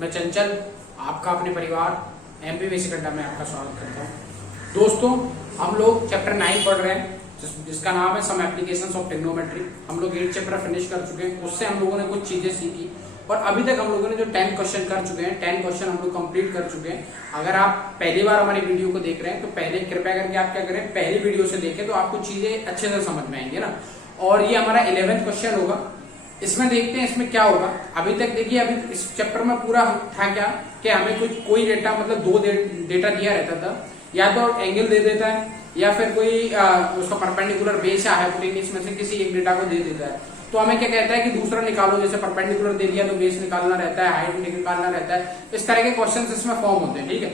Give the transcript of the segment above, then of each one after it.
मैं चंचल आपका अपने परिवार एमपी बेसिक अड्डा में आपका स्वागत करता हूँ। दोस्तों, हम लोग चैप्टर 9 पढ़ रहे हैं जिसका नाम है सम एप्लीकेशंस ऑफ ट्रिग्नोमेट्री। हम लोग 8 चैप्टर फिनिश कर चुके हैं। उससे हम लोगों ने कुछ चीजें सीखी और अभी तक हम लोगों ने जो 10 क्वेश्चन कर चुके हैं, 10 क्वेश्चन हम लोग कंप्लीट कर चुके हैं। अगर आप पहली बार हमारी वीडियो को देख रहे हैं तो पहले कृपया करके आप क्या करें, पहली वीडियो से देखें तो आपको चीजें अच्छे से समझ में आएंगे ना। और ये हमारा 11वां क्वेश्चन होगा। इसमें देखते हैं इसमें क्या होगा। अभी तक देखिए, अभी इस चैप्टर में पूरा था क्या कि हमें कोई डेटा, मतलब दो डेटा दिया रहता था, या तो एंगल दे देता है या फिर कोई उसका परपेंडिकुलर बेस या हाइपोटेन्यूज में से किसी एक डेटा को दे देता है। तो हमें क्या कहता है कि दूसरा निकालो, जैसे परपेंडिकुलर दे दिया तो बेस निकालना रहता है, हाइट निकालना रहता है। इस तरह के क्वेश्चन इसमें फॉर्म होते हैं। ठीक है,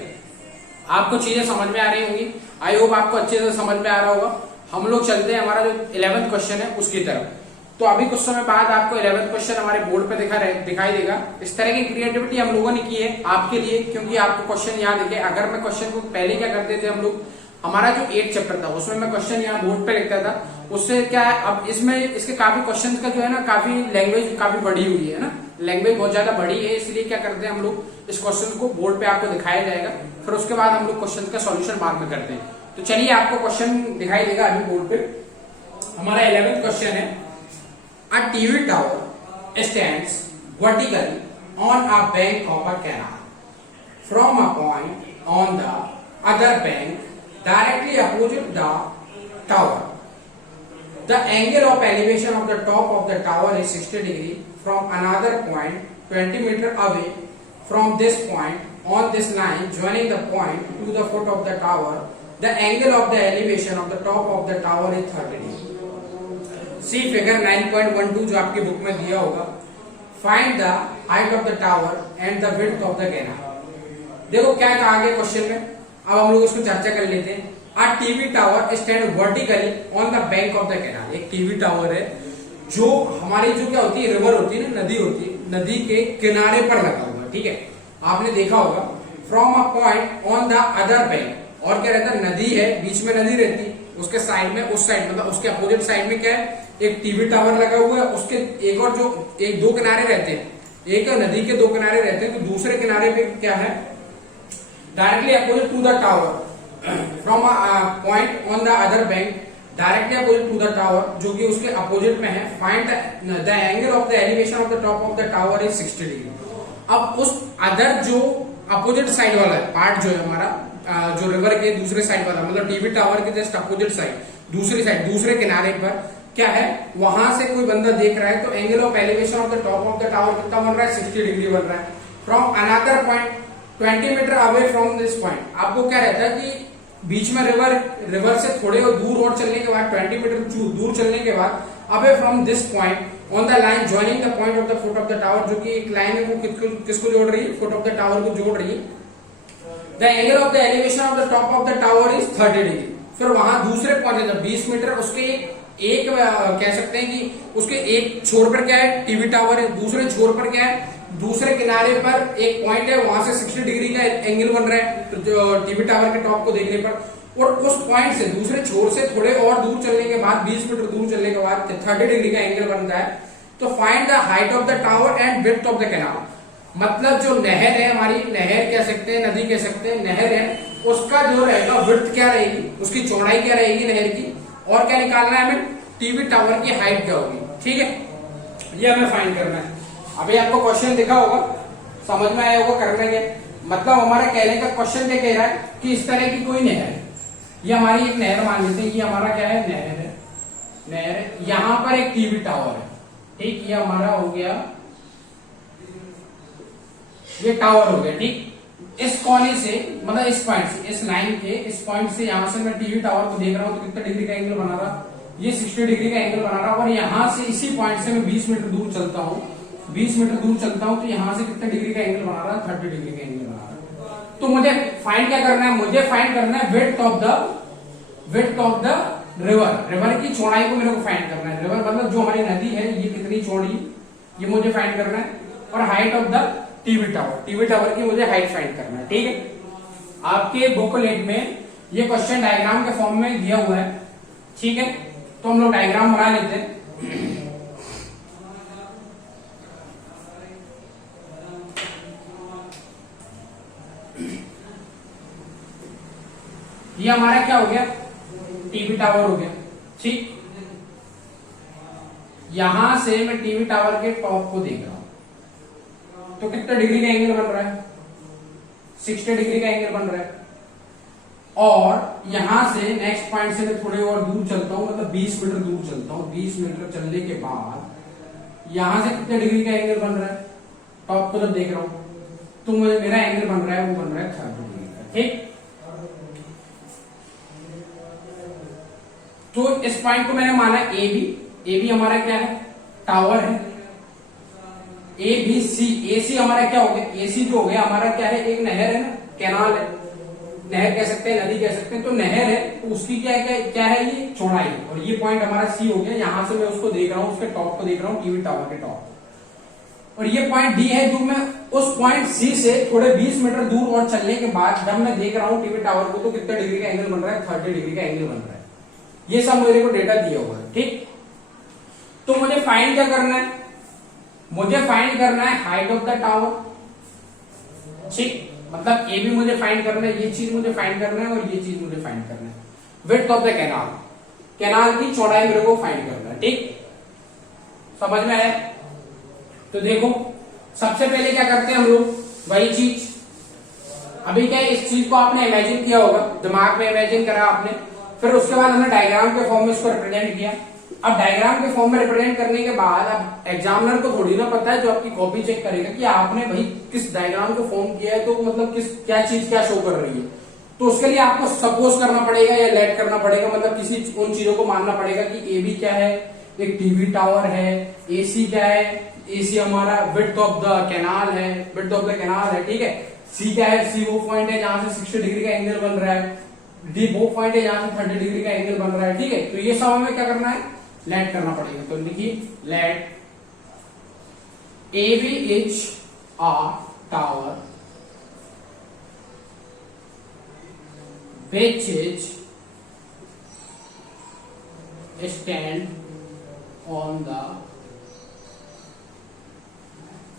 आपको चीजें समझ में आ रही होंगी। आई होप आपको अच्छे से समझ में आ रहा होगा। हम लोग चलते हैं हमारा जो 11वां क्वेश्चन है उसकी तरफ। तो अभी कुछ समय बाद आपको 11वां क्वेश्चन हमारे बोर्ड पे दिखाई देगा। इस तरह की क्रिएटिविटी हम लोगों ने की है आपके लिए, क्योंकि आपको क्वेश्चन याद है। अगर मैं क्वेश्चन को पहले क्या करते थे हम लोग, हमारा जो 8 चैप्टर था उसमें मैं क्वेश्चन यहाँ बोर्ड पे लिखता था। उससे क्या है, अब इसमें इसके काफी क्वेश्चन का जो है ना, काफी लैंग्वेज काफी बड़ी हुई है ना, लैंग्वेज बहुत ज्यादा बड़ी है। इसलिए क्या करते हैं हम लोग, इस क्वेश्चन को बोर्ड पे आपको दिखाया जाएगा, फिर उसके बाद हम लोग क्वेश्चन का सॉल्यूशन बाद में करते हैं। तो चलिए, आपको क्वेश्चन दिखाई देगा अभी बोर्ड पे। हमारा 11वां क्वेश्चन है, a TV tower stands vertically on a bank of a canal. From a point on the other bank directly opposite the tower, the angle of elevation of the top of the tower is 60 degree. From another point 20 meter away from this point on this line joining the point to the foot of the tower, the angle of the elevation of the top of the tower is 30 degree. See figure 9.12 जो आपकी book में दिया होगा। Find the height of the tower and the width of the canal. देखो क्या कहा गया question में, अब हम लोग इसको चर्चा कर लेते हैं। A TV tower stand vertically on the bank of the canal. एक टीवी टावर है जो हमारी जो क्या होती है, रिवर होती है ना, नदी होती है, नदी के किनारे पर लगा हुआ है। ठीक है, आपने देखा होगा। From a point on the other bank, और क्या रहता है, नदी है, बीच में नदी रहती है, उसके साइड में, उस साइड मतलब उसके अपोजिट साइड में क्या है, एक टीवी टावर लगा हुआ है। उसके एक और जो एक दो किनारे रहते हैं, एक नदी के 2 किनारे रहते हैं, तो दूसरे किनारे पे क्या है, directly opposite to the tower from point on the other bank directly opposite to the tower, जो कि उसके अपोजिट में है। Find the angle of the elevation of the top of the tower is 60 degree. अब उस other जो opposite side वाला part जो है हमारा, जो रिवर के दूसरे साइड वाला, मतलब टीवी टावर के जस्ट अपोजिट साइड, दूसरी साइड, दूसरे किनारे पर क्या है, वहां से कोई बंदा देख रहा है, तो angle of elevation of the top of the tower कितना बन रहा है, 60 डिग्री बन रहा है। From another point 20 metre away from this point, आपको क्या रहता है कि बीच में रिवर से थोड़े और दूर और चलने के बाद, 20 मीटर दूर चलने के बाद, away from this point on the line joining the point of the foot of the tower, जो कि एक लाइन है वो किसको जोड़ रही है, फुट ऑफ द टावर को जोड़ रही है। The angle of the elevation of the top of the tower is 30 degree. फिर वहां दूसरे पॉइंट 20 मीटर, उसके एक कह सकते हैं कि उसके एक छोर पर क्या है, टीवी टावर है, दूसरे छोर पर क्या है, दूसरे किनारे पर एक पॉइंट है, वहां से 60 डिग्री का एंगल बन रहा है जो टीवी टावर के टॉप को देखने पर। और उस पॉइंट से दूसरे छोर से थोड़े और दूर चलने के बाद, 20 मीटर दूर चलने के बाद 30 डिग्री का एंगल बन रहा है। तो find the height of the tower and width of the canal. मतलब जो नहर है हमारी, नहर कह सकते हैं, नदी कह सकते हैं, नहर है, उसका जो रहेगा विड्थ क्या रहेगी, उसकी चौड़ाई क्या रहेगी नहर की, और क्या निकालना है हमें, टीवी टावर की हाइट क्या होगी। ठीक है, ये हमें फाइंड करना है। अभी आपको क्वेश्चन दिखा होगा, समझ में आया होगा करना है। मतलब हमारा कहने का क्वेश्चन क्या कह रहा है कि इस तरह की कोई नहर है, ये हमारी एक नहर मान लेते हैं, ये हमारा क्या है, नहर है, नहर है, यहां पर एक टीवी टावर है। ठीक, ये हमारा हो गया, ये टावर हो गया। ठीक, इस कोने से, मतलब इस पॉइंट से, इस लाइन के इस पॉइंट से, यहां से मैं टीवी टावर को देख रहा हूं, तो कितना डिग्री का एंगल बना रहा, ये 60 डिग्री का एंगल बना रहा। और यहां से इसी पॉइंट से मैं 20 मीटर दूर चलता हूं, 20 मीटर दूर चलता हूं, तो यहां से कितना डिग्री का एंगल बना रहा है, 30 डिग्री का एंगल बना रहा है। तो मुझे फाइंड क्या करना है, मुझे फाइंड करना है width of the river. River की चौड़ाई को मेरे को फाइंड करना है। रिवर मतलब जो हमारी नदी है, ये कितनी चौड़ी, ये मुझे फाइंड करना है। और height of the TV tower की मुझे हाइट फाइंड करना है। ठीक है, आपके बुकलेट में ये क्वेश्चन डायग्राम के फॉर्म में दिया हुआ है। ठीक है, तो हम लोग डायग्राम बना लेते हैं। ये हमारा क्या हो गया, टीवी टावर हो गया। ठीक, यहां से मैं टीवी टावर के टॉप को देख रहा हूं, तो कितना डिग्री का एंगल बन रहा है, 60 डिग्री का एंगल बन रहा है। और यहां से नेक्स्ट पॉइंट से मैं थोड़े और दूर चलता हूं, मतलब 20 मीटर दूर चलता हूं। 20 मीटर चलने के बाद यहां से कितने डिग्री का एंगल बन रहा है, टॉप को जब देख रहा हूं, तो मेरा एंगल बन रहा है, वो बन रहा है 30 डिग्री का। ठीक, तो इस पॉइंट को मैंने माना ए बी। ए बी हमारा क्या है, टावर है। ए बी सी, ए सी हमारा क्या हो गया, ए सी जो हो गया हमारा क्या है, एक नहर है ना, कैनाल है, नहर कह सकते हैं, नदी कह सकते हैं, तो नहर है, तो उसकी क्या है ये चौड़ाई। और ये पॉइंट हमारा सी हो गया, यहां से मैं उसको देख रहा हूं, उसके टॉप को देख रहा हूं, टीवी टावर के टॉप। और ये पॉइंट डी है, जो मैं उस पॉइंट सी से थोड़े 20 मीटर दूर और चलने के बाद जब मैं देख रहा हूं टीवी टावर को, तो कितना डिग्री का एंगल बन रहा है, 30 डिग्री का एंगल बन रहा है। ये सब मेरे को डेटा दिया हुआ है। ठीक, तो मुझे फाइंड क्या करना है, मुझे फाइंड करना है हाइट ऑफ द टावर। ठीक, मतलब ए भी मुझे फाइंड करना है, ये चीज मुझे फाइंड करना है, और ये चीज मुझे फाइंड करना है। Width of the canal, canal की चौड़ाई मेरे को फाइंड करना है। ठीक, समझ में आया? तो देखो, सबसे पहले क्या करते हैं हम लोग, वही चीज। अभी क्या है, इस चीज को आपने इमेजिन किया होगा, दिमाग में इमेजिन करा आपने, फिर उसके बाद हमने डायग्राम के फॉर्म में इसको रिप्रेजेंट किया। अब डायग्राम के फॉर्म में रिप्रेजेंट करने के बाद अब एग्जामिनर को थोड़ी ना पता है, जो आपकी कॉपी चेक करेगा, कि आपने भाई किस डायग्राम को फॉर्म किया है, तो मतलब क्या चीज क्या शो कर रही है। तो उसके लिए आपको सपोज करना पड़ेगा या लेट करना पड़ेगा, मतलब किसी उन चीजों को मानना पड़ेगा कि ए बी क्या है, एक टीवी टावर है, ए सी क्या है, ए सी हमारा विड्थ ऑफ द कैनाल है, विड्थ ऑफ द कैनाल है। ठीक है, सी क्या है, सी वो पॉइंट है जहां से 60 डिग्री का एंगल बन रहा है, डी वो पॉइंट है जहां से 30 डिग्री का एंगल बन रहा है। ठीक है, तो ये सब हमें क्या करना है, लेट करना पड़ेगा। तो लिखिए, let A B is a tower which is stand on the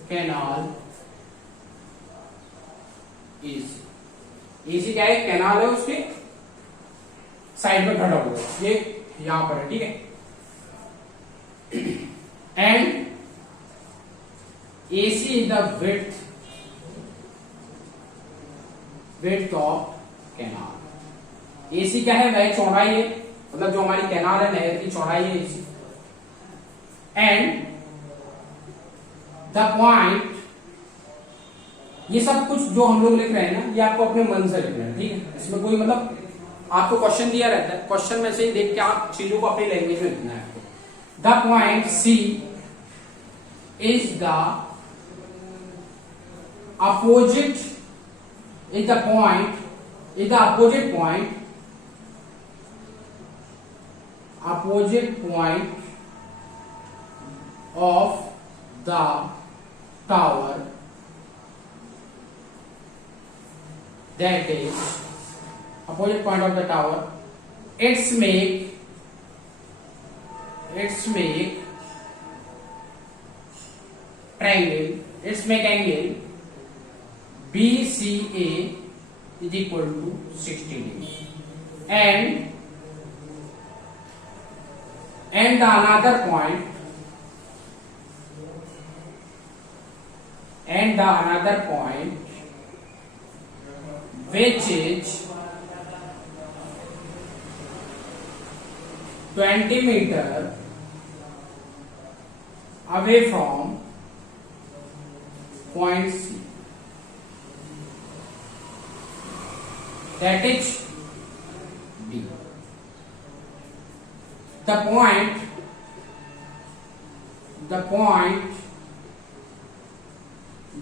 canal AC क्या है, कैनाल है, उसके साइड में खड़ा हुआ है, ये यहां पर है। ठीक है, and AC is the width of canal. AC क्या है, वह चौड़ाई है, मतलब जो हमारी कैनाल है, नहर की चौड़ाई है AC। एंड द पॉइंट, ये सब कुछ जो हम लोग लिख रहे हैं ना, ये आपको अपने मन से लिखना है। ठीक है, इसमें कोई मतलब आपको क्वेश्चन दिया रहता है, क्वेश्चन में से ही देख के आप चीजों को अपनी लैंग्वेज में लिखना है आपको। The point C is the opposite point of the tower, that is opposite point of the tower. Its make angle BCA is equal to 60 degree, and the another point which is 20 meter away from point C, that is B. The point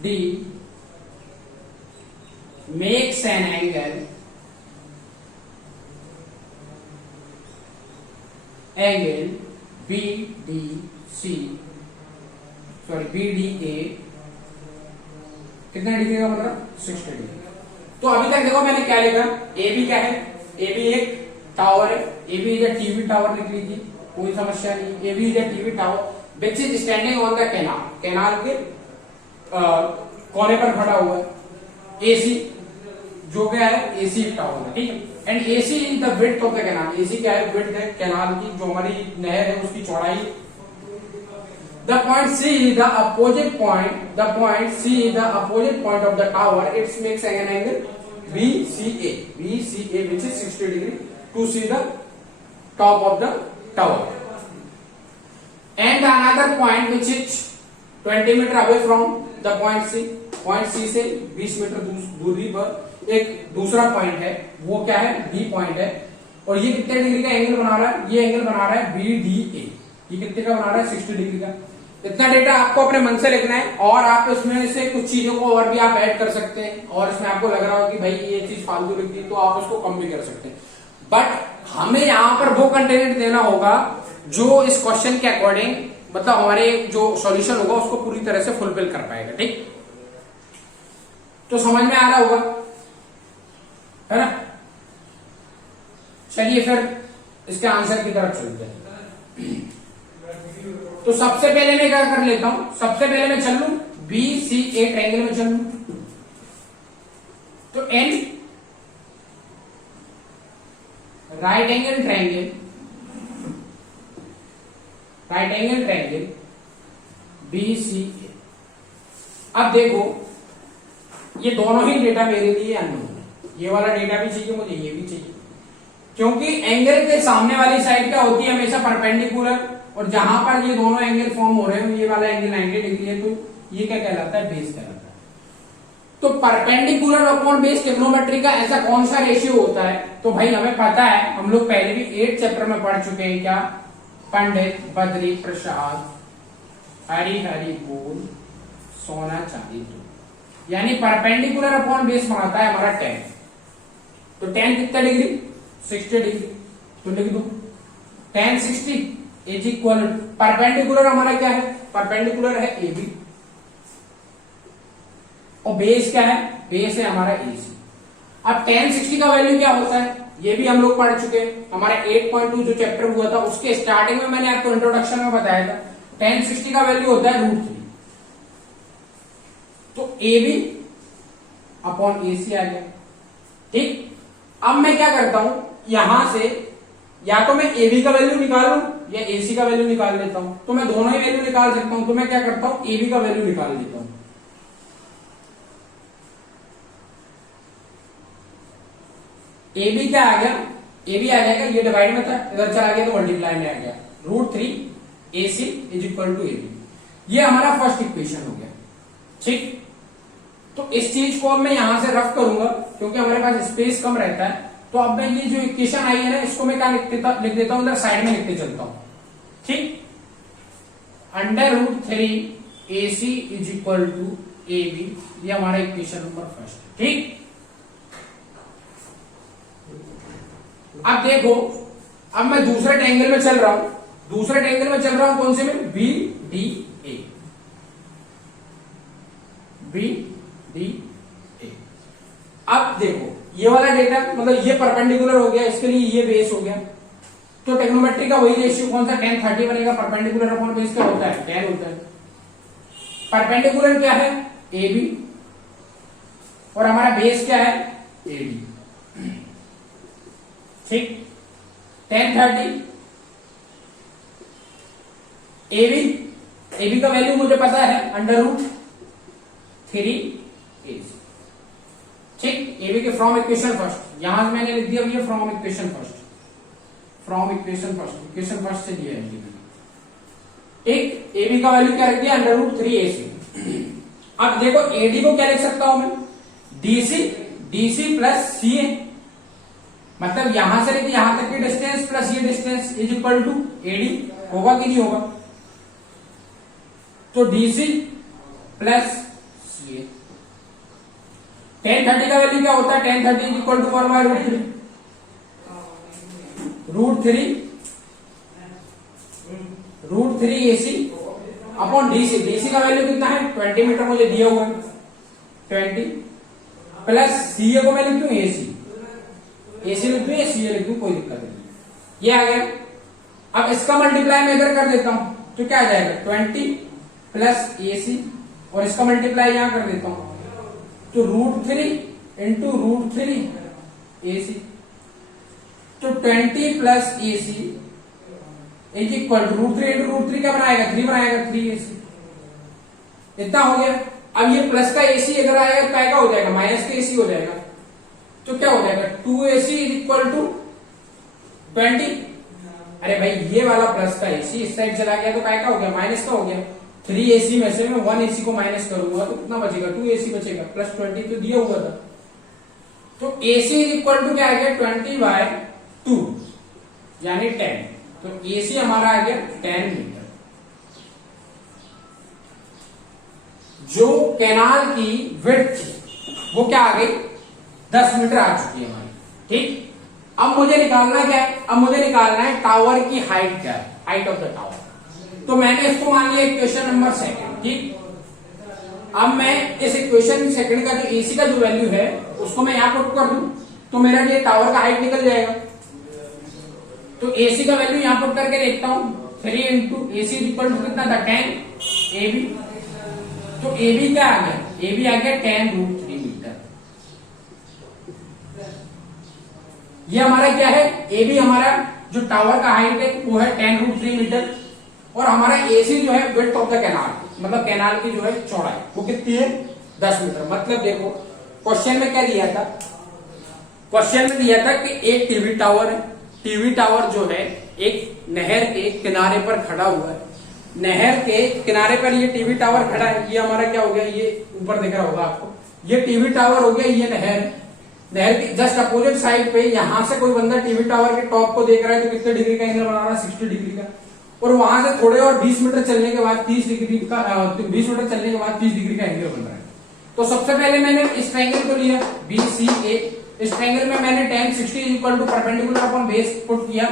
D makes an angle BDA कितना degree का मतलब 60 degree. तो अभी तक देखो मैंने क्या लिखा, ए बी क्या है, ए बी एक टावर है, A B is a TV tower लिख लीजिए, कोई समस्या नहीं। A B is a TV tower which is standing on the canal, canal के कोने पर खड़ा हुआ है। एसी जो क्या है एसी टावर है, ठीक है। And AC is the width of the canal, AC क्या है, विड्थ है कैनाल की, जो हमारी नहर है उसकी चौड़ाई। The point C is the opposite point. The point C is the opposite point of the tower. It makes an angle BCA. BCA, which is 60 degree to see the top of the tower. And another point which is 20 meter away from the point C. Point C से 20 metre दूरी पर एक दूसरा point है, वो क्या है, B point है। और ये कितने डिग्री का एंगल बना रहा है, ये एंगल बना रहा है BDA। ये कितने का बना रहा है, 60 डिग्री का। इतना डेटा आपको अपने मन से लिखना है, और आप इसमें से कुछ चीजों को और भी आप ऐड कर सकते हैं, और इसमें आपको लग रहा हो कि भाई ये चीज फालतू लिख दी, तो आप उसको कम भी कर सकते हैं। बट हमें यहाँ पर वो कंटेंट देना होगा जो इस क्वेश्चन के अकॉर्डिंग, मतलब हमारे जो सॉल्यूशन होगा उसको पूरी तरह से फुलफिल कर पाएगा, ठीक। तो समझ में आ रहा होगा, है ना। चलिए फिर इसके आंसर की तरफ चलते हैं। तो सबसे पहले मैं क्या कर लेता हूं, सबसे पहले मैं चल लू BCA ट्रायंगल में चल लू। तो N right angle triangle, right angle triangle BCA। अब देखो ये दोनों ही डेटा मेरे लिए अननोन है, ये वाला डेटा भी चाहिए मुझे, ये भी चाहिए, क्योंकि एंगल के सामने वाली साइड क्या होती है, हमेशा परपेंडिकुलर। और जहां पर ये दोनों एंगल फॉर्म हो रहे हैं, ये वाला एंगल 90 डिग्री है, तो ये क्या कहलाता है, बेस कहलाता है। तो परपेंडिकुलर अपॉन बेस ट्रिग्नोमेट्री का ऐसा कौन सा रेशियो होता है, तो भाई हमें पता है, हम लोग पहले भी 8 चैप्टर में पढ़ चुके हैं, क्या, पंडित बद्री प्रसाद हरी हरी बोल सोना चांदी दो, यानी परपेंडिकुलर अपॉन बेस बनाता है हमारा 10। तो 10 कितना डिग्री, 60 डिग्री। तो लिख दो tan 60 इज इक्वल, परपेंडिकुलर हमारा क्या है, परपेंडिकुलर है AB, और बेस क्या है, बेस है हमारा AC। अब tan 60 का वैल्यू क्या होता है, ये भी हम लोग पढ़ चुके हैं, हमारा 8.2 जो चैप्टर हुआ था उसके स्टार्टिंग में मैंने आपको इंट्रोडक्शन में बताया था। tan 60 का वैल्यू होता है √3। तो AB अपॉन AC आ गया, ठीक। अब मैं क्या करता हूं, यहां से या तो मैं AB का वैल्यू निकालूं या AC का वैल्यू निकाल लेता हूं। तो मैं दोनों ही वैल्यू निकाल सकता हूं, तो मैं क्या करता हूं, AB का वैल्यू निकाल लेता हूं। AB क्या आ गया, AB आ जाएगा, ये डिवाइड में था, इधर चला गया तो मल्टीप्लाई में आ गया, √3 AC is equal to AB। ये हमारा फर्स्ट इक्वेशन हो गया, ठीक। तो इस चीज को अब मैं यहां से रफ करूंगा, क्योंकि हमारे पास स्पेस कम रहता है। तो अब मैं ये जो इक्वेशन आई है ना, इसको मैं क्या लिख देता हूं, इधर साइड में लिखते चलता हूं, ठीक। √3 AC is equal to AB, ये हमारा इक्वेशन नंबर फर्स्ट, ठीक। अब देखो, अब मैं दूसरे ट्रायंगल में चल रहा हूं, दूसरे ट्रायंगल में चल रहा हूं, कौन से में, BDA, BDA। अब देखो ये वाला डेटा, मतलब ये परपेंडिकुलर हो गया, इसके लिए ये बेस हो गया। तो ट्रिग्नोमेट्री का वही रेशियो कौन सा, tan 30 बनेगा, परपेंडिकुलर अपॉन बेस क्या होता है, 10 होता है। परपेंडिकुलर क्या है, AB, और हमारा बेस क्या है, AD, ठीक। tan 30 AB का वैल्यू मुझे पता है √3 AC, ठीक। AB के फ्रॉम इक्वेशन फर्स्ट, यहां से मैंने लिख दिया ये from equation first, from equation first, equation first से दिया है, ठीक। AB का वैल्यू क्या रख दिया, √3 AC। अब देखो AD को क्या लिख सकता हूं मैं, DC प्लस CA, मतलब यहां से लेके यहां तक की डिस्टेंस प्लस ये distance is equal to AD, होगा कि नहीं होगा। तो DC प्लस CA। tan 30 का वैल्यू क्या होता है, tan 30 is equal to 1/√3, √3 AC upon DC का वैल्यू कितना है, 20 मीटर मुझे दिया हुआ है, 20 प्लस CA को मैं लिख दूं AC लिख दूं या CA लिख दूं, कोई दिक्कत नहीं, ये आ गया। अब इसका मल्टीप्लाई मैं इधर कर देता हूं, तो क्या आ जाएगा, 20 प्लस AC, और इसका मल्टीप्लाई यहां कर देता हूं, तो √3 इंटू √3 AC। तो 20 plus AC is equal to √3 into √3 क्या बनाएगा, 3 बनाएगा, 3AC। इतना हो गया। अब ये प्लस का AC अगर आएगा तो क्या हो जाएगा, माइनस का AC हो जाएगा। तो क्या हो जाएगा, 2AC इज इक्वल टू 20। अरे भाई ये वाला प्लस का AC इस साइड चला गया तो क्या हो गया, माइनस का हो गया। 3AC में से मैं 1AC को माइनस करूंगा तो कितना बचेगा, 2AC बचेगा, प्लस 20 तो दिया हुआ था। तो AC इज इक्वल टू क्या आ गया, 20/2 यानी 10। तो AC हमारा आ गया 10 मीटर। जो कैनाल की विड्थ थी वो क्या आ गई, 10 मीटर आ चुकी है हमारी। ठीक, अब मुझे निकालना क्या है, अब मुझे निकालना है टावर की हाइट क्या है, हाइट ऑफ द टावर। तो मैंने इसको मान लिया इक्वेशन नंबर 2। ठीक, अब मैं इस इक्वेशन सेकंड का जो AC का जो वैल्यू है उसको मैं यहां पुट कर दूं तो मेरा ये टावर का हाइट निकल जाएगा। तो AC का वैल्यू यहां पुट करके देखता हूं, 3 इंटू AC इक्वल टू कितना था, 10 AB। तो AB क्या आ गया, AB आ गया 10√3 मीटर। ये हमारा क्या है, AB हमारा जो टावर का हाइट है वो है 10√3 मीटर। और हमारा AC जो है विड्थ ऑफ द कैनाल, मतलब कैनाल की जो है चौड़ाई वो कितनी है, 10 मीटर। मतलब देखो क्वेश्चन में क्या दिया था, क्वेश्चन में दिया था कि एक टीवी टावर है। टीवी टावर जो है एक नहर के किनारे पर खड़ा हुआ है। नहर के किनारे पर ये टीवी टावर खड़ा है। ये हमारा क्या हो गया, ये ऊपर दिख रहा होगा आपको, ये टीवी टावर हो गया, ये नहर। नहर की जस्ट अपोजिट साइड पे यहां से कोई बंदा टीवी टावर के टॉप को देख रहा है तो कितने डिग्री का एंगल बना रहा है, 60 डिग्री का। और वहां से थोड़े और 20 मीटर चलने के बाद 30 डिग्री का 20 मीटर चलने के बाद 30 डिग्री का एंगल बन रहा है। तो सबसे पहले मैंने इस ट्रायंगल को लिया BCA। इस ट्रायंगल में मैंने tan 60 equal to perpendicular upon base put किया।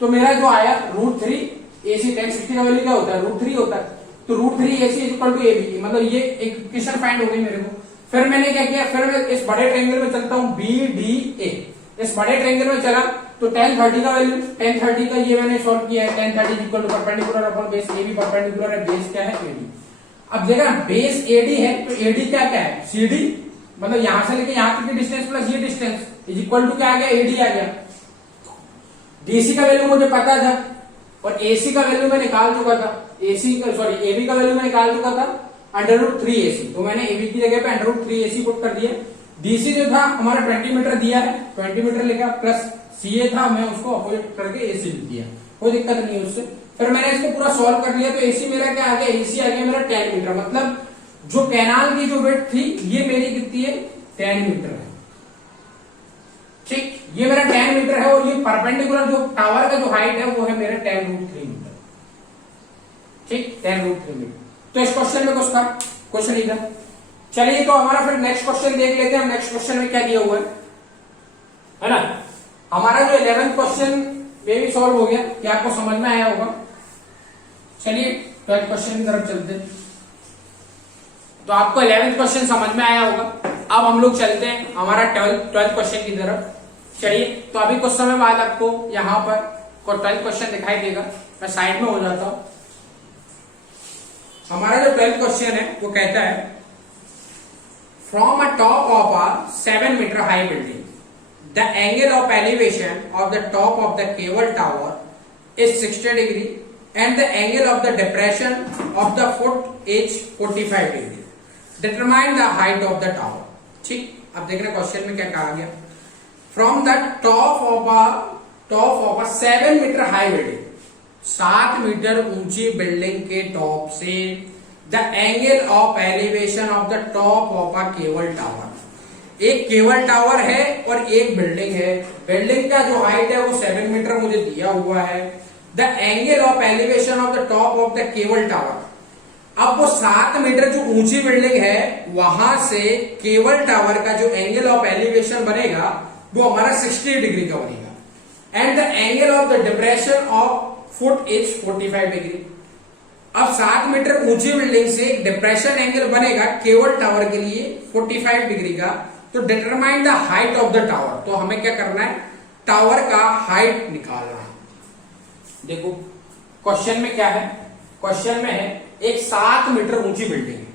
तो मेरा जो आया √3AC, tan 60 का वैल्यू क्या होता है, √3 होता है। तो √3AC इक्वल टू AB, मतलब ये एक इक्वेशन फाइंड हो गई मेरे को। फिर मैंने क्या किया, फिर मैं इस बड़े ट्रायंगल में चलता हूं BDA। इस बड़े ट्रायंगल में चला तो tan 30 का वैल्यू, tan 30 का ये मैंने सॉल्व किया है। tan 30 equal to perpendicular upon base, AB perpendicular है, बेस क्या है, AD। अब देखा बेस AD है तो AD क्या क्या है, CD, मतलब यहां से लेके यहां तक की डिस्टेंस प्लस ये डिस्टेंस इज इक्वल टू क्या आ गया, AD आ गया। DC का वैल्यू मुझे पता था और AC का वैल्यू मैं निकाल चुका था। AB का वैल्यू मैं निकाल चुका था √3AC। तो मैंने AB की जगह पे √3AC पुट कर दिया। DC जो था हमारा 20 मीटर दिया है, 20 मीटर लिखा, प्लस CA था, मैं उसको अपोजिट करके AC लिख दिया, कोई दिक्कत नहीं है उससे। फिर मैंने इसको पूरा सॉल्व कर लिया तो AC मेरा क्या आ गया, AC आ गया मेरा 10 मीटर। मतलब जो कैनाल की जो विड्थ थी ये मेरी कितनी है, 10 मीटर है। ठीक, ये मेरा 10 मीटर है और ये परपेंडिकुलर जो टावर का जो हाइट है वो है मेरा 10√3 मीटर। ठीक, 10√3 मीटर। तो इस क्वेश्चन में कुछ नहीं था। चलिए तो हमारा फिर नेक्स्ट क्वेश्चन देख लेते हैं। नेक्स्ट क्वेश्चन में क्या दिया हुआ है ना। हमारा जो 11th क्वेश्चन में भी सॉल्व हो गया, क्या आपको समझ में आया होगा। चलिए 12th क्वेश्चन की तरफ चलते हैं। तो आपको 11th क्वेश्चन समझ में आया होगा। अब हम लोग चलते हैं हमारा 12th क्वेश्चन की तरफ। चलिए तो अभी कुछ समय बाद आपको यहाँ पर 12th क्वेश्चन दिखाई देगा। मैं साइड में हो जाता हूं। हमारा जो 12th क्वेश्चन है वो कहता है, from a top of a 7 metre high building the angle of elevation of the top of the cable tower is 60 degree and the angle of the depression of the foot is 45 degree. Determine the height of the tower. ठीक, अब देखना question में क्या कहा गया। From the top of a 7 metre high building, 7 metre ऊंची building के top से the angle of elevation of the top of a cable tower, एक केबल टावर है और एक बिल्डिंग है। बिल्डिंग का जो हाइट है वो 7 मीटर मुझे दिया हुआ है। The angle of elevation of the top of the cable tower, अब वो 7 मीटर जो ऊंची बिल्डिंग है वहां से केबल टावर का जो एंगल ऑफ एलिवेशन बनेगा वो हमारा 60 डिग्री का बनेगा। And the angle of the depression of foot is 45 degree. अब 7 मीटर ऊंची बिल्डिंग से एक डिप्रेशन एंगल बनेगा केबल टावर के लिए 45 डिग्री का। तो determine the height of the tower, तो हमें क्या करना है, टावर का हाइट निकालना है। देखो क्वेश्चन में क्या है, क्वेश्चन में है एक 7 मीटर ऊंची बिल्डिंग है।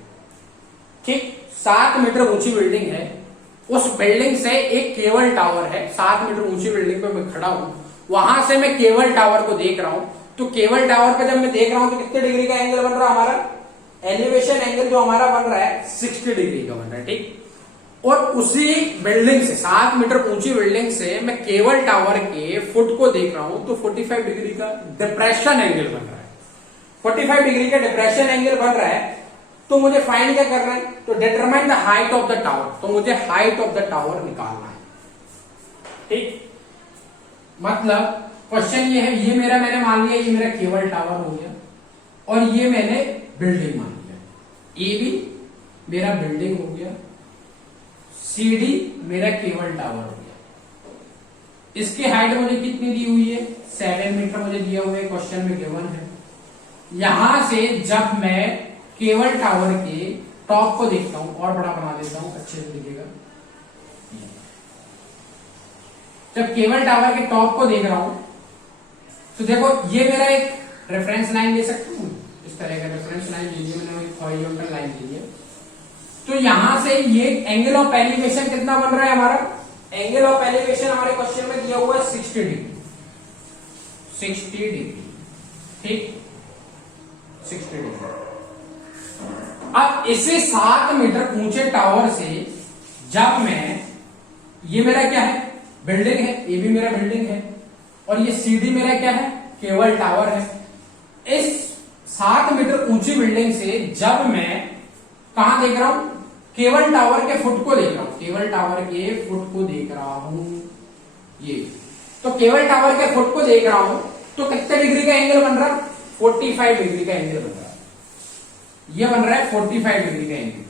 ठीक, 7 मीटर ऊंची बिल्डिंग है उस बिल्डिंग से एक केबल टावर है, 7 मीटर ऊंची बिल्डिंग पे मैं खड़ा हूं, वहां से मैं केबल टावर को देख रहा हूं। तो केबल टावर पे जब मैं देख रहा हूं तो कितने डिग्री का एंगल बन रहा है हमारा, एलिवेशन एंगल जो हमारा बन रहा है 60 डिग्री का बन रहा है, ठीक। और उसी बिल्डिंग से 7 मीटर ऊंची बिल्डिंग से मैं केबल टावर के फुट को देख रहा हूं तो 45 डिग्री का डिप्रेशन एंगल बन रहा है। 45 डिग्री का डिप्रेशन एंगल बन रहा है। तो मुझे फाइंड क्या करना है, तो determine the height of the tower, तो मुझे हाइट ऑफ द टावर निकालना है, ठीक। मतलब क्वेश्चन ये है, ये मेरा मैंने मान लिया ये मेरा केबल टावर हो गया और ये मैंने बिल्डिंग मान लिया, ए बी मेरा बिल्डिंग हो गया, सी डी मेरा केबल टावर हो गया। इसकी हाइट मुझे कितनी दी हुई है, 7 मीटर मुझे दिया हुआ है, क्वेश्चन में गिवन है। यहां से जब मैं केबल टावर के टॉप को देखता हूं, और बड़ा बना देता हूं अच्छे से दिखेगा, जब केबल टावर के टॉप को देख रहा हूं तो देखो ये मेरा एक रेफरेंस लाइन ले सकता हूं, इस तरह का रेफरेंस लाइन लीजिए, मैंने एक हॉरिजॉन्टल लाइन ली है। तो यहां से ये एंगल ऑफ एलिवेशन कितना बन रहा है हमारा, एंगल ऑफ एलिवेशन हमारे क्वेश्चन में दिया हुआ है 60 डिग्री, 60 डिग्री, ठीक, 60 डिग्री। अब इसे 7 मीटर ऊंचे टावर से जब मैं, ये मेरा क्या है, बिल्डिंग है, ये भी मेरा बिल्डिंग है, और ये सीडी मेरा क्या है, केबल टावर है। इस 7 मीटर ऊंची बिल्डिंग से जब मैं कहां देख रहा हूं, केबल टावर के फुट को देख रहा हूं, केबल टावर के फुट को देख रहा हूं, ये तो केबल टावर के फुट को देख रहा हूं तो कितने डिग्री का एंगल बन रहा है, 45 डिग्री का एंगल बन रहा है। ये बन रहा है 45 डिग्री का एंगल।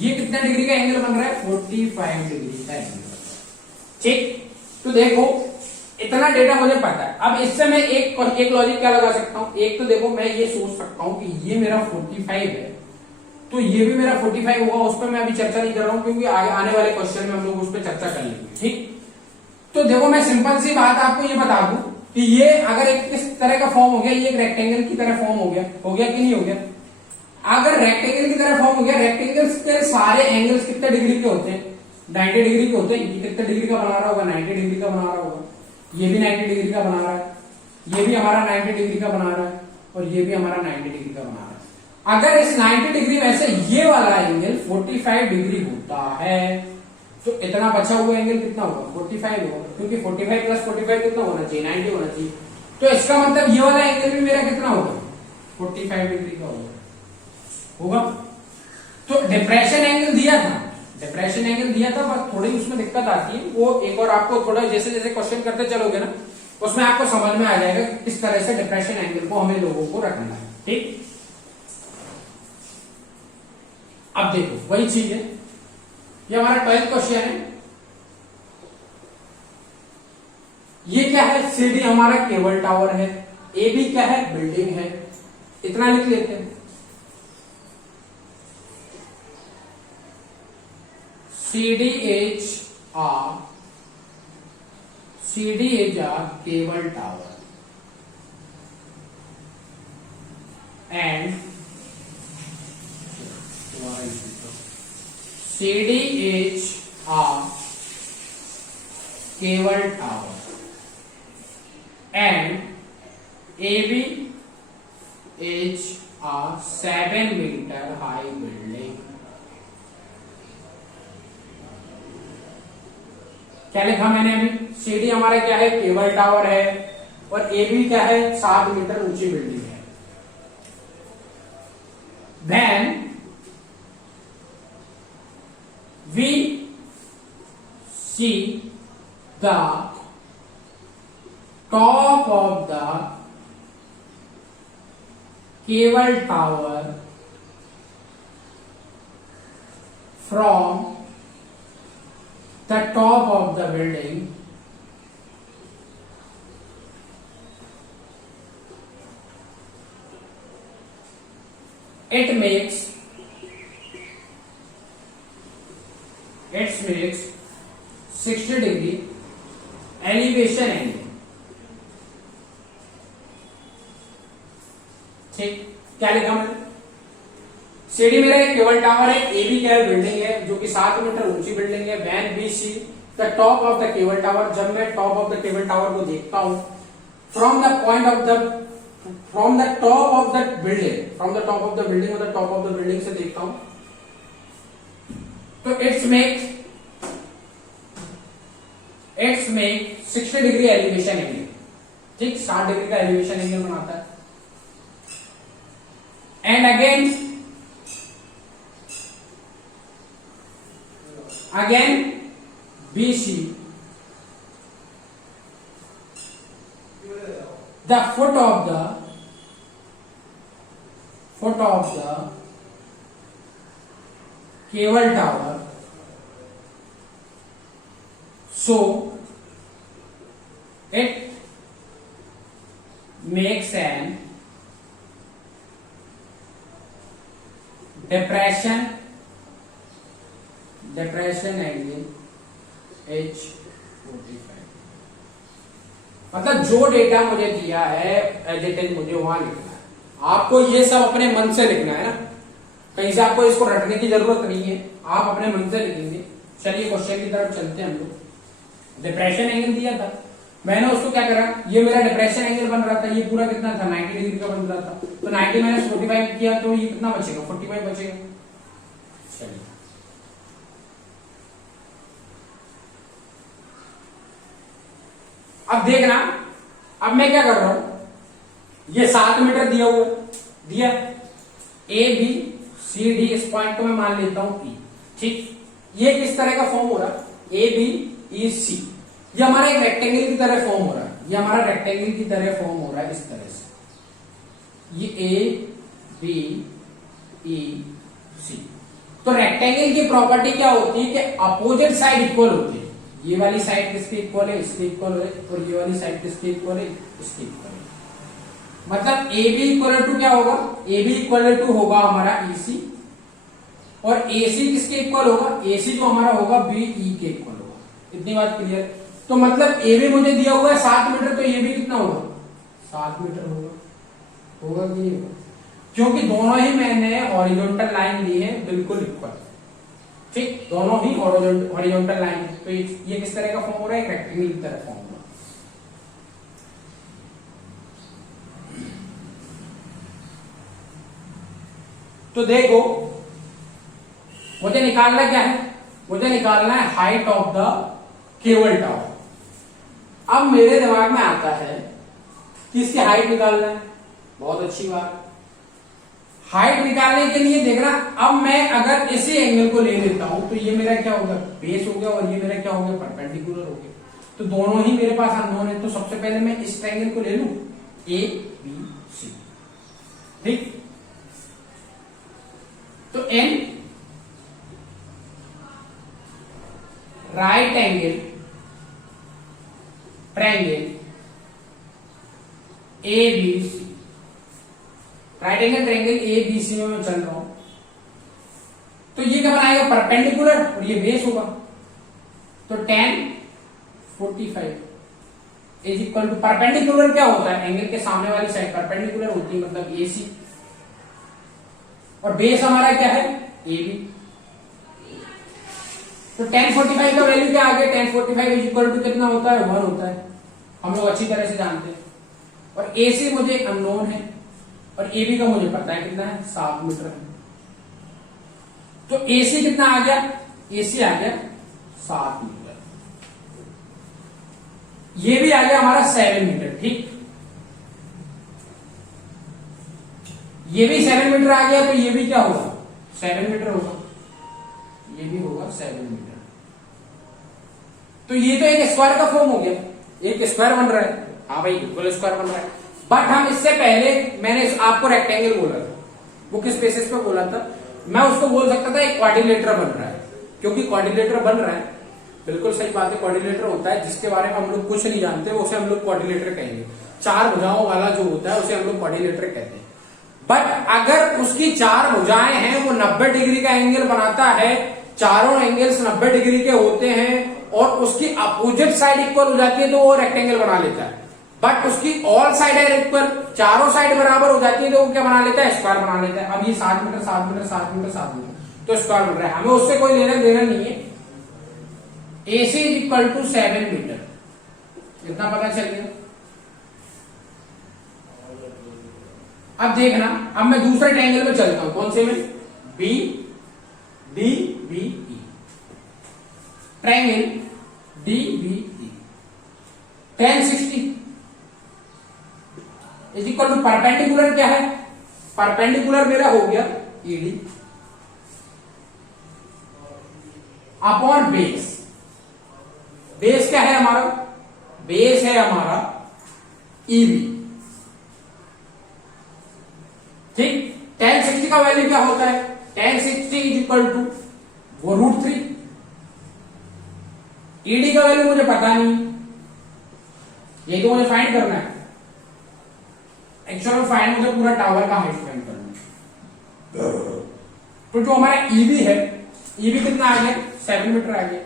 ये कितना डिग्री का एंगल बन रहा है, 45 डिग्री का एंगल, ठीक। तो देखो इतना डेटा मुझे पता है। अब इससे मैं एक लॉजिक क्या लगा सकता हूं, एक तो देखो मैं ये सोच सकता हूं कि ये मेरा 45 है तो ये भी मेरा 45 होगा, उस पर मैं अभी चर्चा नहीं कर रहा हूं क्योंकि आने वाले क्वेश्चन में हम लोग उस पर चर्चा कर लेंगे, ठीक। तो देखो मैं सिंपल सी बात आपको ये बता दूं कि ये अगर एक किस तरह का फॉर्म हो गया, ये एक रेक्टेंगल की तरह फॉर्म हो गया कि नहीं हो गया। अगर रेक्टेंगल की तरह फॉर्म हो गया, रेक्टेंगल के सारे एंगल्स कितने डिग्री के होते हैं, 90 डिग्री के होते हैं। ये कितने डिग्री का बना रहा होगा, 90 डिग्री का बना रहा होगा, ये भी 90 डिग्री का बना रहा है, ये भी हमारा 90 डिग्री का बना रहा है, और ये भी हमारा 90 डिग्री का बना रहा है। अगर इस 90 डिग्री में से ये वाला एंगल 45 डिग्री होता है तो इतना बचा हुआ एंगल कितना होगा, 45 होगा, क्योंकि 45 प्लस 45 कितना होना चाहिए, 90 होना चाहिए। तो इसका मतलब ये वाला एंगल भी मेरा कितना होगा, 45 डिग्री का होगा। तो डिप्रेशन एंगल दिया था, डिप्रेशन एंगल दिया था, बस थोड़ी उसमें दिक्कत आती है, वो एक और आपको थोड़ा जैसे जैसे क्वेश्चन करते चलोगे ना उसमें आपको समझ में आ जाएगा किस तरह से डिप्रेशन एंगल को हमें लोगों को रखना है, ठीक। अब देखो वही चीज है, ये हमारा 12th क्वेश्चन है। ये क्या है, सीडी हमारा केबल टावर है, ए बी क्या है, बिल्डिंग है, इतना लिख लेते हैं। CDH a cable tower and CDH a cable tower and AB is a 7 meter high building। क्या लिखा मैंने अभी, सीडी हमारा क्या है, केबल टावर है, और एबी क्या है, 7 मीटर ऊंची बिल्डिंग है। Then we see the top of the cable tower from the top of the building it makes 60 degree elevation angle, ठीक। क्या लिखा मैंने, सीडी मेरा एक केबल टावर है, ए बी केबल बिल्डिंग है जो कि 7 मीटर ऊंची बिल्डिंग है। When B C the top of the cable tower, जब मैं top of the cable tower को देखता हूं, from the point of the from the top of the building, from the top of the building और the top of the building से देखता हूं, तो it's make 60 degree elevation angle, ठीक, 60 degree का एलिवेशन एंगल बनाता है। And again BC, the foot of the cable tower, so it makes an depression angle H45। मतलब जो डेटा मुझे दिया है एज इट इज मुझे वहां लिखना है। आपको ये सब अपने मन से लिखना है ना, कहीं से आपको इसको रटने की जरूरत नहीं है, आप अपने मन से लिखेंगे। चलिए क्वेश्चन की तरफ चलते हैं हम लोग। डिप्रेशन एंगल दिया था, मैंने उसको क्या करा, ये मेरा डिप्रेशन एंगल बन रहा था, ये पूरा कितना था 90 डिग्री का बन रहा था, तो 90 माइनस 45 किया तो ये कितना बचेगा 45 बचेगा। चलिए अब देखना, अब मैं क्या कर रहा हूं, ये 7 मीटर दिया हुआ दिया, ए बी सी डी, इस पॉइंट को मैं मान लेता हूं ई, ठीक। ये किस तरह का फॉर्म हो रहा है, ए बी ई सी, ये हमारा एक रेक्टेंगल की तरह फॉर्म हो रहा है, ये हमारा रेक्टेंगल की तरह फॉर्म हो रहा है इस तरह से, ये ए बी ई सी। तो रेक्टेंगल की प्रॉपर्टी क्या होती है कि अपोजिट साइड इक्वल होती है, ये वाली साइड किसके इक्वल है, इसके इक्वल है, और ये वाली साइड किसके इक्वल है, इसके इक्वल है। मतलब ए बी इक्वल टू क्या होगा, ए बी इक्वल टू होगा हमारा ई सी, और ए सी किसके इक्वल होगा, ए सी जो हमारा होगा बी ई के इक्वल होगा। इतनी बात क्लियर। तो मतलब ए बी मुझे दिया हुआ है 7 मीटर, तो ये भी कितना होगा 7 मीटर होगा कि नहीं होगा, क्योंकि दोनों ही मैंने हॉरिजॉन्टल लाइन ली है बिल्कुल इक्वल, ठीक, दोनों ही हॉरिजॉन्टल लाइन। तो ये किस तरह का फॉर्म हो रहा है, एक रेक्टेंगल की तरह फॉर्म हो रहा है। तो देखो मुझे निकालना क्या है, मुझे निकालना है height of the cable tower. अब मेरे दिमाग में आता है कि इसकी हाइट निकालना है, बहुत अच्छी बात। हाइट निकालने के लिए देखना, अब मैं अगर इसी एंगल को ले लेता हूं तो ये मेरा क्या होगा, बेस हो गया, और ये मेरा क्या हो गया, परपेंडिकुलर हो गया। तो दोनों ही मेरे पास अननोन है, तो सबसे पहले मैं इस ट्रायंगल को ले लूं, ए बी सी, ठीक। तो an right angle triangle A B C, right angle triangle A B C में मैं चल रहा हूं, तो ये क्या बनाएगा, परपेंडिकुलर, और ये बेस होगा। तो tan 45 is equal to, perpendicular क्या होता है, एंगल के सामने वाली साइड परपेंडिकुलर होती है, मतलब ए सी, और बेस हमारा क्या है ए बी। तो tan 45 का वैल्यू क्या आ गया, tan 45 इज इक्वल टू कितना होता है, 1 होता है, हम लोग अच्छी तरह से जानते हैं। और ए सी मुझे अननोन है, और ए बी का मुझे पता है कितना है, 7 मीटर है। तो ए सी कितना आ गया, ए सी आ गया 7 मीटर, ये भी आ गया हमारा 7 मीटर, ठीक। ये भी 7 मीटर आ गया, तो ये भी क्या होगा 7 मीटर होगा, ये भी होगा 7 मीटर। तो ये तो एक स्क्वायर का फॉर्म हो गया, एक स्क्वायर बन रहा है, हाँ भाई बिल्कुल स्क्वायर बन रहा है। बट हम इससे पहले मैंने आपको रेक्टेंगल बोला था, वो किस बेसिस पे बोला था, मैं उसको बोल सकता था एक क्वाड्रिलेटरल बन रहा है, क्योंकि क्वाड्रिलेटरल बन रहा है, बिल्कुल सही बात है। क्वाड्रिलेटरल होता है जिसके बारे में हम लोग कुछ नहीं जानते, उसे हम लोग क्वाड्रिलेटरल कहेंगे। 4 भुजाओं वाला जो होता है उसे हम लोग क्वाड्रिलेटरल कहते हैं। बट अगर उसकी 4 भुजाएं हैं, वो 90 डिग्री का एंगल बनाता है, चारों एंगल्स 90 डिग्री के होते हैं, और उसकी अपोजिट साइड इक्वल हो जाती है, तो वो रेक्टेंगल बना लेता है। बट उसकी ऑल साइड है इक्वल, चारों साइड बराबर हो जाती है तो वो क्या बना लेता है, स्क्वायर बना लेता है। अब ये 7 मीटर 7 मीटर 7 मीटर 7 मीटर तो स्क्वायर बन रहा है, हमें उससे कोई लेना देना नहीं है। AC is equal to 7 metre, इतना पता चल गया। अब देखना, अब मैं दूसरे ट्रायंगल में चलता हूं, कौन से में, B D B E, triangle D B E, tan 60 is equal to perpendicular क्या है, परपेंडिकुलर मेरा हो गया ED अपॉन बेस। बेस क्या है हमारा, बेस है हमारा EB, ठीक। tan 60 का वैल्यू क्या होता है, tan 60 इज इक्वल टू वो √3। ED का वैल्यू मुझे पता नहीं, ये तो मुझे फाइंड करना है। एक्चुअल में फाइंड मुझे पूरा टावर का हाइट फाइंड करना है। तो जो हमारा EB है, EB कितना आ गया, 7 मीटर आ गया,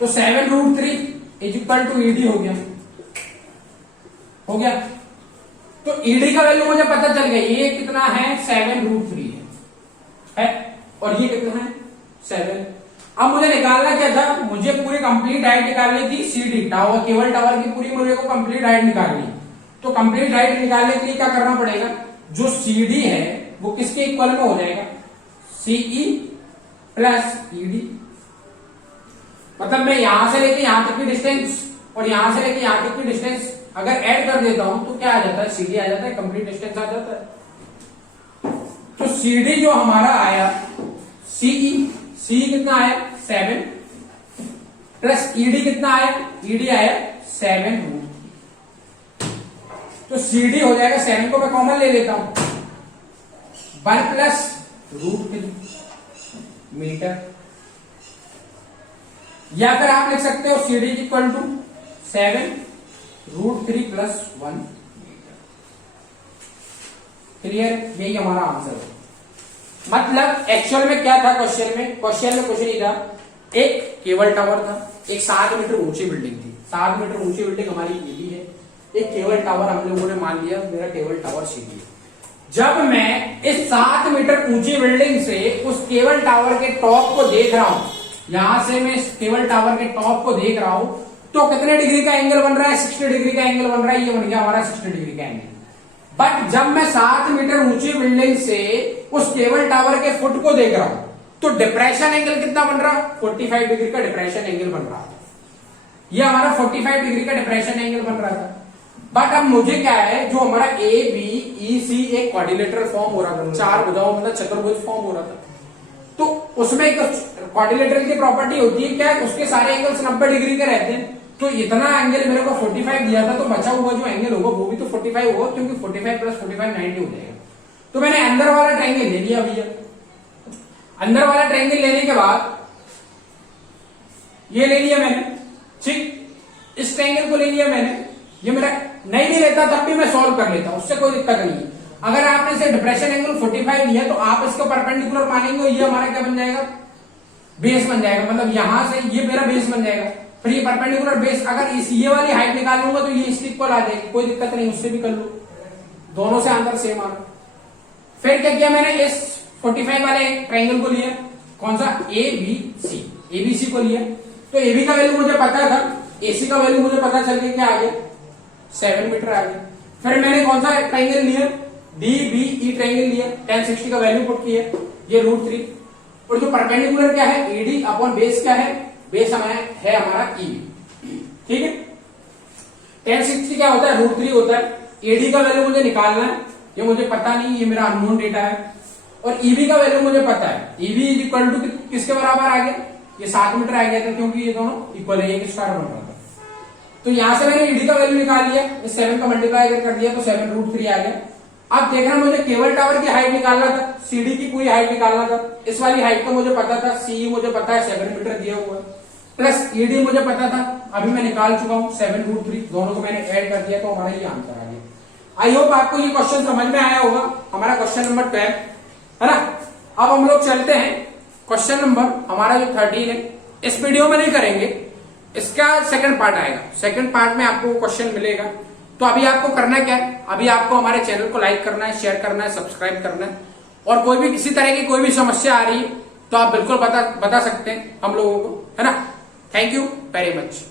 तो 7√3 इज इक्वल टू ED हो गया, हो गया। तो ED का वैल्यू मुझे पता चल गया, ये कितना है, 7√3 है, और ये कितना है, 7। अब मुझे निकालना क्या था, मुझे पूरी कंप्लीट हाइट निकालनी थी CD टावर, केबल टावर की पूरी मुझे को कंप्लीट हाइट निकालनी। तो कंप्लीट हाइट निकालने के लिए क्या करना पड़ेगा, जो CD है वो किसके इक्वल में हो जाएगा, CE प्लस ED। मतलब मैं यहां से लेके यहां तक की डिस्टेंस और यहां से लेके यहां तक की डिस्टेंस अगर ऐड कर देता हूं तो क्या आ जाता है, CD आ जाता है, कंप्लीट डिस्टेंस आ जाता है। तो CD जो हमारा आया CE कितना आया, 7 प्लस ED कितना आया, ED आया 7√3। तो CD हो जाएगा, 7 को मैं कॉमन ले लेता हूं, 1 प्लस √3 मीटर, या फिर आप लिख सकते हो CD equal to 7√3 plus 1 metre. Clear, यही हमारा आंसर है। मतलब एक्चुअल में क्या था, क्वेश्चन में कुछ नहीं था, एक केबल टावर था, एक 7 मीटर ऊंची बिल्डिंग थी, 7 मीटर ऊंची बिल्डिंग हमारी EB है, एक केबल टावर हम लोगों ने मान लिया मेरा केबल टावर CD है। जब मैं इस 7 मीटर ऊंची बिल्डिंग से उस केबल टावर के टॉप को देख रहा हूं, यहां से मैं इस केबल टावर के टॉप को देख रहा हूं, तो कितने डिग्री का एंगल बन रहा है, 60 डिग्री का एंगल बन रहा है, ये बन गया हमारा 60 डिग्री का एंगल। बट जब मैं 7 मीटर ऊंची बिल्डिंग से उस केबल टावर के फुट को देख रहा हूं, तो डिप्रेशन एंगल कितना बन रहा, 45 डिग्री का डिप्रेशन एंगल बन रहा था। ये हमारा 45 डिग्री का डिप्रेशन एंगल बन रहा था। बट अब मुझे क्या है, जो हमारा ABEC एक क्वाड्रिलेटरल फॉर्म हो रहा था, 4 भुजाओं मतलब चतुर्भुज फॉर्म हो रहा था, तो उसमें एक क्वाड्रिलेटरल की प्रॉपर्टी होती है क्या, उसके सारे एंगल्स 90 डिग्री के रहते हैं। तो इतना एंगल मेरे को 45 दिया था, तो बचा हुआ जो एंगल होगा वो भी तो 45 होगा, क्योंकि 45 प्लस 45 90 हो जाएगा। तो मैंने अंदर वाला ट्रायंगल ले लिया भैया। अंदर वाला ट्रायंगल लेने के बाद ये ले लिया मैंने, ठीक, इस ट्रायंगल को ले लिया मैंने। ये मेरा नहीं भी लेता तब भी मैं सॉल्व कर लेता हूं, उससे कोई दिक्कत नहीं है। अगर आपने इसे डिप्रेशन एंगल 45 लिया तो आप इसको परपेंडिकुलर मानेंगे, ये हमारा क्या बन जाएगा, बेस बन जाएगा। मतलब यहां से ये मेरा बेस बन जाएगा, फिर ये परपेंडिकुलर बेस, अगर इस ये वाली हाइट निकाल लूंगा तो ये इसके इक्वल आ जाएगी, कोई दिक्कत नहीं, उससे भी कर लो, दोनों से आंसर सेम आ। फिर क्या किया मैंने, इस 45 वाले ट्रायंगल को लिया, कौन सा, ABC को लिया। तो AB का वैल्यू मुझे पता था, AC का वैल्यू मुझे पता चल गया, क्या आ गया, 7 मीटर आ गया। फिर मैंने कौन सा ट्रायंगल लिया, DBE ट्रायंगल लिया, tan 60 का वैल्यू पुट किया, ये √3, और जो परपेंडिकुलर क्या है, ED अपॉन बेस क्या है, बेस है हमारा EB, ठीक है। tan 60 क्या होता है, √3 होता है। AD का वैल्यू मुझे निकालना है, ये मुझे पता नहीं, ये मेरा अननोन डेटा है। और EB का वैल्यू मुझे पता है, EB इज इक्वल टू किसके बराबर आ गया, ये 7 मीटर आ गया था, क्योंकि ये दोनों इक्वल है, एक स्क्वायर बन रहा था। तो यहां से मैंने ED का वैल्यू निकाल लिया, इस 7 का मल्टीप्लाई कर दिया तो 7√3 आ गया। अब देखना, मुझे केबल टावर की हाइट निकालना था, CD की पूरी हाइट निकालना था। इस वाली हाइट का मुझे पता था, CE मुझे पता है 7 मीटर दिया हुआ है, प्लस ED मुझे पता था, अभी मैं निकाल चुका हूं 7√3, दोनों को मैंने ऐड कर दिया, तो हमारा ये आंसर आ गया। आई होप आपको ये क्वेश्चन समझ में आया होगा, हमारा क्वेश्चन नंबर 12 है ना। अब हम लोग चलते हैं क्वेश्चन नंबर हमारा जो 13 है, इस वीडियो में नहीं करेंगे, इसका सेकंड पार्ट आएगा, सेकंड पार्ट में आपको क्वेश्चन मिलेगा। तो अभी आपको करना क्या है, अभी आपको हमारे चैनल को लाइक करना है, शेयर करना है, सब्सक्राइब करना है, और कोई भी किसी तरह की कोई भी समस्या आ रही है तो आप बिल्कुल बता सकते हैं हम लोगों को, है ना। Thank you very much.